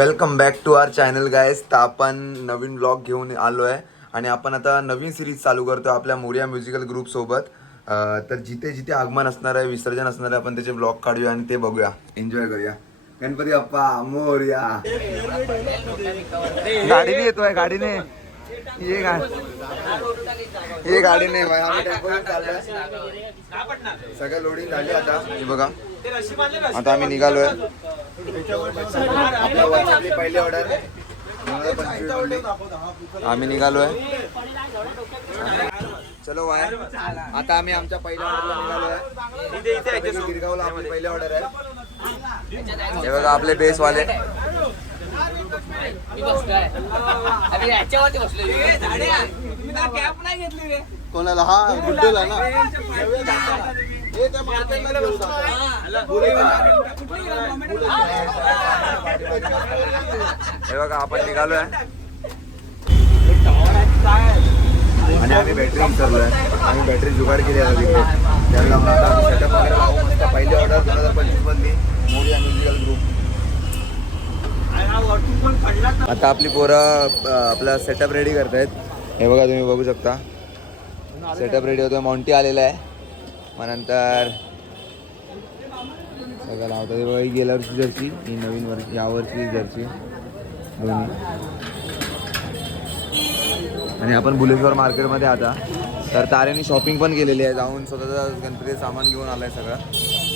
Welcome back to our channel guys. तर आपण नवीन blog घेऊन आलो आहे आणि आपण आता नवीन सिरीज चालू करतो आपल्या मोरिया म्युझिकल ग्रुप सोबत. तर जिथे जिथे आगमन असणार आहे, विसर्जन असणार आहे, आपण त्याचे ब्लॉग काढूया आणि ते बघूया, एन्जॉय करूया. गणपती बाप्पा मोरया. गाडीने येतोय, गाडीने ये गाडीने आम्ही टेम्पोने चाललोय. सगळं लोडिंग झाली आता. हे बघा, आता आम्ही निघालोय. आपल्या वर्षातली पहिली ऑर्डर आम्ही निघालोय. चलो वाय, आता आम्ही आमच्या पहिल्या ऑर्डरला निघालोय. गिरगावला आपली पहिली ऑर्डर आहे. हे बघा आपले बेसवाले. कोणाला? हा गुड्डूला ना. हे बघा आपण निघालोय आणि आम्ही बॅटरी विसरलोय. आम्ही बॅटरी जुगाड केली आहे तिकडे. त्याला आता सेटअप वगैरे लावू मस्त. पहिली ऑर्डर 2025 मधली मोरिया म्युझिकल ग्रुप. आता आपली पोरं आपला सेटअप रेडी करतायत. हे बघा तुम्ही बघू शकता, सेटअप रेडी होतोय. मॉन्टी आलेला आहे. मग नंतर सगळं लावतात. बघा ही गेल्या वर्षी जर्सी, ही नवीन वर्षी, यावर्षी जर्सी दोन्ही. आणि आपण बुलेश्वर मार्केटमध्ये आता. तर तारेने शॉपिंग पण केलेली आहे. जाऊन स्वतःचं गणपतीचं सामान घेऊन आलं आहे सगळं.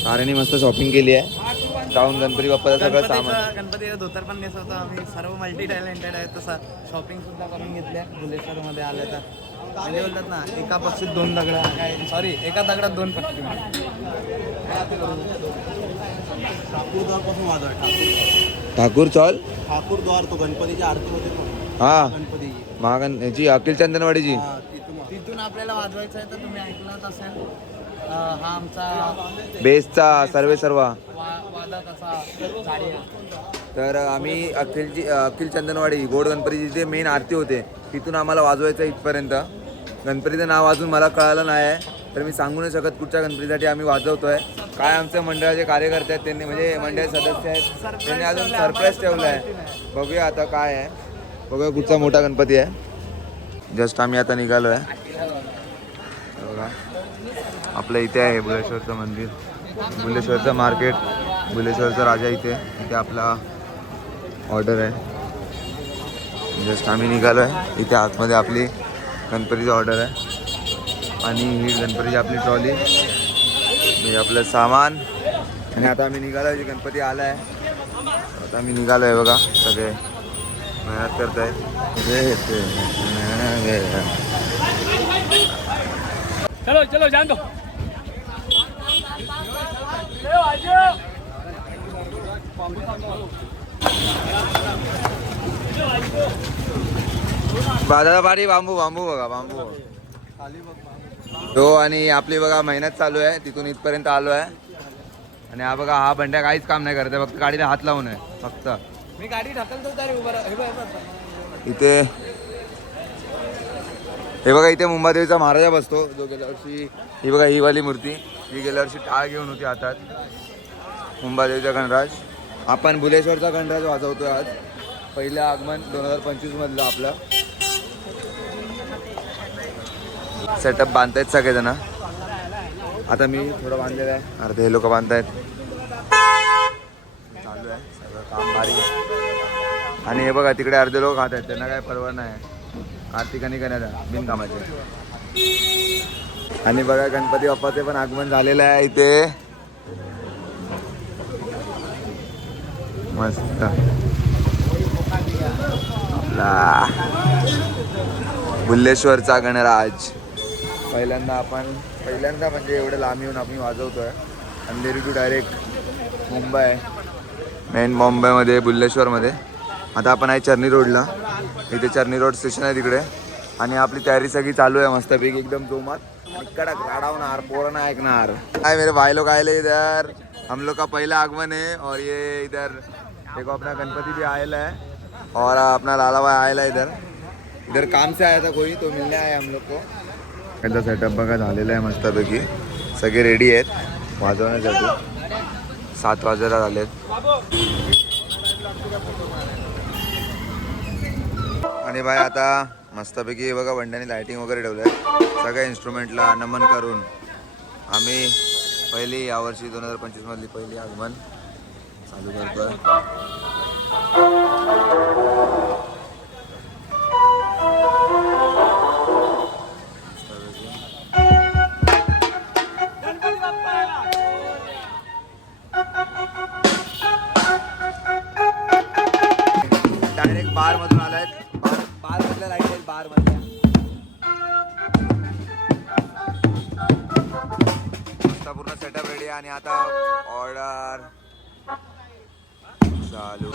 तारेने मस्त शॉपिंग केली आहे. जाऊन गणपती बाप्पाचं सगळं सामान, गणपतीचं धोतर पण नेसवतो आम्ही. सर्व मल्टी टॅलेंटेड आहे. तसं शॉपिंग सुद्धा करून घेतली आहे बुलेश्वरमध्ये आलं तर. म्हणजे बोलतात ना, एका पक्षीत दोन दगड, काय सॉरी, एका दगडात दोन पक्षी. ठाकूरद्वारपासून वाजवा. ठाकूर चौल, ठाकूरद्वार तो गणपतीच्या आरती होते. हा गणपती याची अखिल चंदनवाडीची. तिथून आपल्याला वाजवायचं आहे. तर तुम्ही ऐकलाच असेल, हा आमचा बेसचा सर्व वादक असा गाडी आहे. तर आम्ही अखिल चंदनवाडी गोड गणपतीची जे मेन आरती होते तिथून आम्हाला वाजवायचं इथपर्यंत. गणपतीचं नाव अजून मला कळालं नाही आहे, तर मी सांगू नाही शकत कुठच्या गणपतीसाठी आम्ही वाजवतोय. काय आमच्या मंडळाचे कार्यकर्ते आहेत, त्यांनी म्हणजे मंडळ सदस्य आहेत, त्यांनी अजून सरप्राईज ठेवलं आहे. बघूया आता काय आहे. बघूया कुठचा मोठा गणपती आहे. जस्ट आम्ही आता निघालो आहे. बघा आपल्या इथे आहे बुलेश्वरचं मंदिर, बुलेश्वरचं मार्केट, बुलेश्वरचा राजा. इथे आपला ऑर्डर आहे. जस्ट आम्ही निघालो आहे. इथे आतमध्ये आपली गणपतीची ऑर्डर आहे आणि ही गणपतीची आपली ट्रॉली, हे आपलं सामान. आणि आता आम्ही निघालो आहे. गणपती आला आहे. आता आम्ही निघालो आहे. बघा सगळे मेहनत करत आहेत. चलो चलो जान दो. बाजारा पारी बांबू बघा, बांबू तो. आणि आपली बघा मेहनत चालू आहे. तिथून इथपर्यंत आलो आहे. आणि हा बघा, हा बंड्या काहीच काम नाही करत, फक्त गाडीला हात लावून आहे फक्त. मी गाडी ढकलतो तरी उभा इथे हे बघा, इथे मुंबादेवीचा महाराजा बसतो, जो गेल्या वर्षी, ही बघा ही वाली मूर्ती, ही गेल्या वर्षी टाळ घेऊन होती हातात. मुंबादेवीचा गणराज. आपण बुलेश्वरचा गणराज वाजवतोय आज. पहिलं आगमन 2025 मधलं आपलं. सेटअप बांधतायत सगळेजण. आता मी थोडं बांधलेलं आहे, अर्धे हे लोक बांधतायत. चालू आहे सगळं काम भारी. आणि हे बघा तिकडे अर्धे लोक खात आहेत, त्यांना काय परवा नाही. आर्थिकाने करण्यात बिनकामाचे. आणि बघा गणपती बाप्पाचे पण आगमन झालेलं आहे इथे. मस्त आपला बुल्लेश्वरचा गणराज. पहिल्यांदा म्हणजे एवढं लांब येऊन आम्ही वाजवतोय. Andheri to direct Mumbai, main मुंबईमध्ये बुल्लेश्वरमध्ये. आता आपण आहे चर्नी रोडला. इथे चर्नी रोड स्टेशन आहे तिकडे. आणि आपली तयारी सगळी चालू आहे मस्तपैकी एकदम जोमात. कडक राडावणार, पोरं ऐकणार. काय मेरे भाई लोग आए इधर, हम लोग का पहला आगमन है. और ये इधर देखो अपना गणपति भी आएला है और अपना लाला भाई आएला है इधर काम से आया था कोई, तो मिलने आया हम लोग को. त्यांचा सेटअप बघा झालेला आहे मस्तपैकी. सगळे रेडी आहेत वाजवण्यासाठी. 7 वाजायला झालेत. आणि भाई आता मस्तपैकी बघा वंड्याने लायटिंग वगैरे ठेवलंय सगळ्या इन्स्ट्रुमेंटला नमन करून आम्ही पहिली यावर्षी 2025 मधली पहिली आगमन चालू करतोय. डायरेक्ट बार मधून आलाय. बार मधल्या लाईट आहेत बार मधल्या. पूर्ण सेटअप रेडी आणि आता ऑर्डर चालू.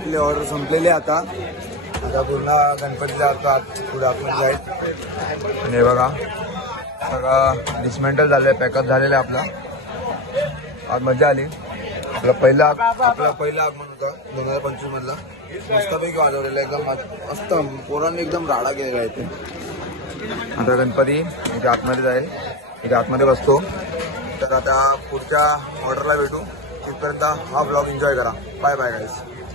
आपली ऑर्डर संपलेली आहे आता पूर्ण गणपतीचा आत पुढे आपण जाईल. आणि हे बघा सगळं डिसमेंटल झालं आहे, पॅकअप झालेलं आहे आपला. आज मजा आली. आपला पहिला आगमन होता 2025 मधला. मस्तपैकी वाजवलेला एकदम मस्त. पोरांनी एकदम राडा केलेला आहे इथे. आता गणपती इथे आतमध्ये जाईल, इथे आतमध्ये बसतो. तर आता पुढच्या ऑर्डरला भेटू. तिथपर्यंत हा ब्लॉग एन्जॉय करा. Bye bye guys.